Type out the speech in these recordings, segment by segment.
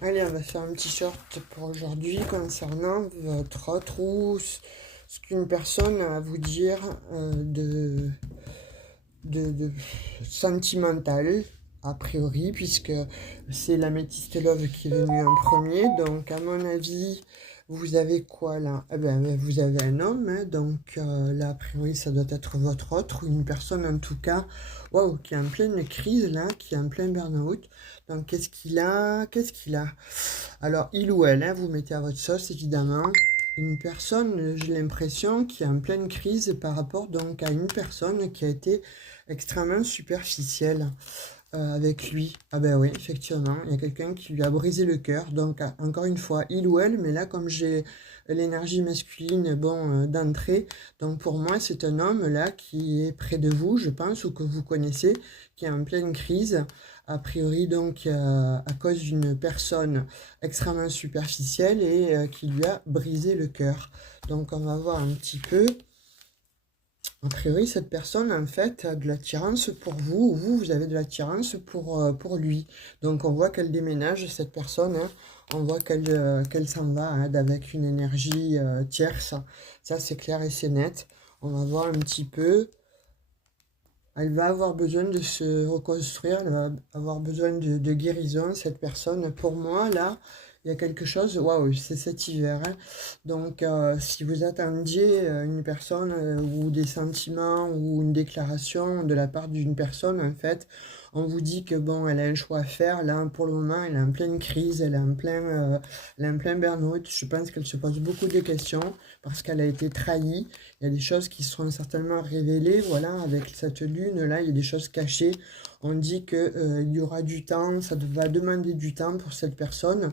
Allez, on va faire un petit short pour aujourd'hui concernant votre autre ou ce qu'une personne a à vous dire de sentimental, a priori, puisque c'est l'améthyste love qui est venu en premier. Donc, à mon avis, vous avez quoi là? Eh ben, vous avez un homme, hein, donc là, a priori, ça doit être votre autre, ou une personne en tout cas, waouh, qui est en pleine crise là, qui est en plein burn-out. Donc, qu'est-ce qu'il a? Qu'est-ce qu'il a? Alors, il ou elle, hein, vous mettez à votre sauce évidemment. Une personne, j'ai l'impression, qui est en pleine crise par rapport donc à une personne qui a été extrêmement superficielle avec lui. Ah ben oui, effectivement, il y a quelqu'un qui lui a brisé le cœur. Donc, encore une fois, il ou elle, mais là, comme j'ai l'énergie masculine, bon, d'entrée, donc pour moi, c'est un homme là qui est près de vous, je pense, ou que vous connaissez, qui est en pleine crise. A priori, donc, à cause d'une personne extrêmement superficielle et qui lui a brisé le cœur. Donc, on va voir un petit peu. A priori, cette personne, en fait, a de l'attirance pour vous, ou vous avez de l'attirance pour lui. Donc, on voit qu'elle déménage, cette personne, hein. On voit qu'elle s'en va hein, avec une énergie tierce. Ça, c'est clair et c'est net. On va voir un petit peu. Elle va avoir besoin de se reconstruire, elle va avoir besoin de guérison, cette personne. Pour moi, là, il y a quelque chose, waouh, c'est cet hiver, hein. Donc, si vous attendiez une personne ou des sentiments ou une déclaration de la part d'une personne, en fait, on vous dit que bon, elle a un choix à faire. Là, pour le moment, elle est en pleine crise, elle est en plein burn-out. Je pense qu'elle se pose beaucoup de questions parce qu'elle a été trahie. Il y a des choses qui seront certainement révélées, voilà, avec cette lune-là, il y a des choses cachées. On dit que, il y aura du temps, ça va demander du temps pour cette personne,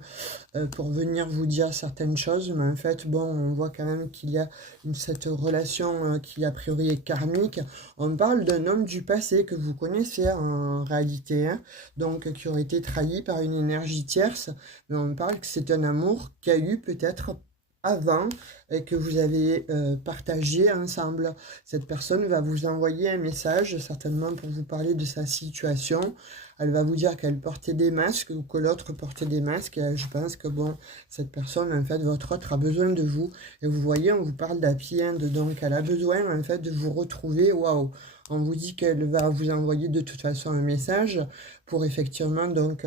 pour venir vous dire certaines choses, mais en fait, bon, on voit quand même qu'il y a cette relation qui a priori est karmique. On parle d'un homme du passé que vous connaissez en réalité, hein, donc qui aurait été trahi par une énergie tierce, mais on parle que c'est un amour qu'il y a eu peut-être avant et que vous avez partagé ensemble. Cette personne va vous envoyer un message, certainement pour vous parler de sa situation. Elle va vous dire qu'elle portait des masques ou que l'autre portait des masques. Et je pense que bon, cette personne, en fait, votre autre a besoin de vous. Et vous voyez, on vous parle d'happy end, donc elle a besoin, en fait, de vous retrouver. Waouh! On vous dit qu'elle va vous envoyer de toute façon un message pour effectivement donc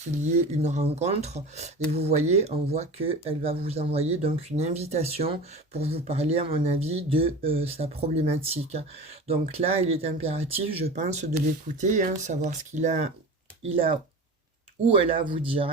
qu'il y ait une rencontre. Et vous voyez, on voit qu'elle va vous envoyer donc une invitation pour vous parler, à mon avis, de sa problématique. Donc là, il est impératif, je pense, de l'écouter, hein, savoir ce il a ou elle a à vous dire.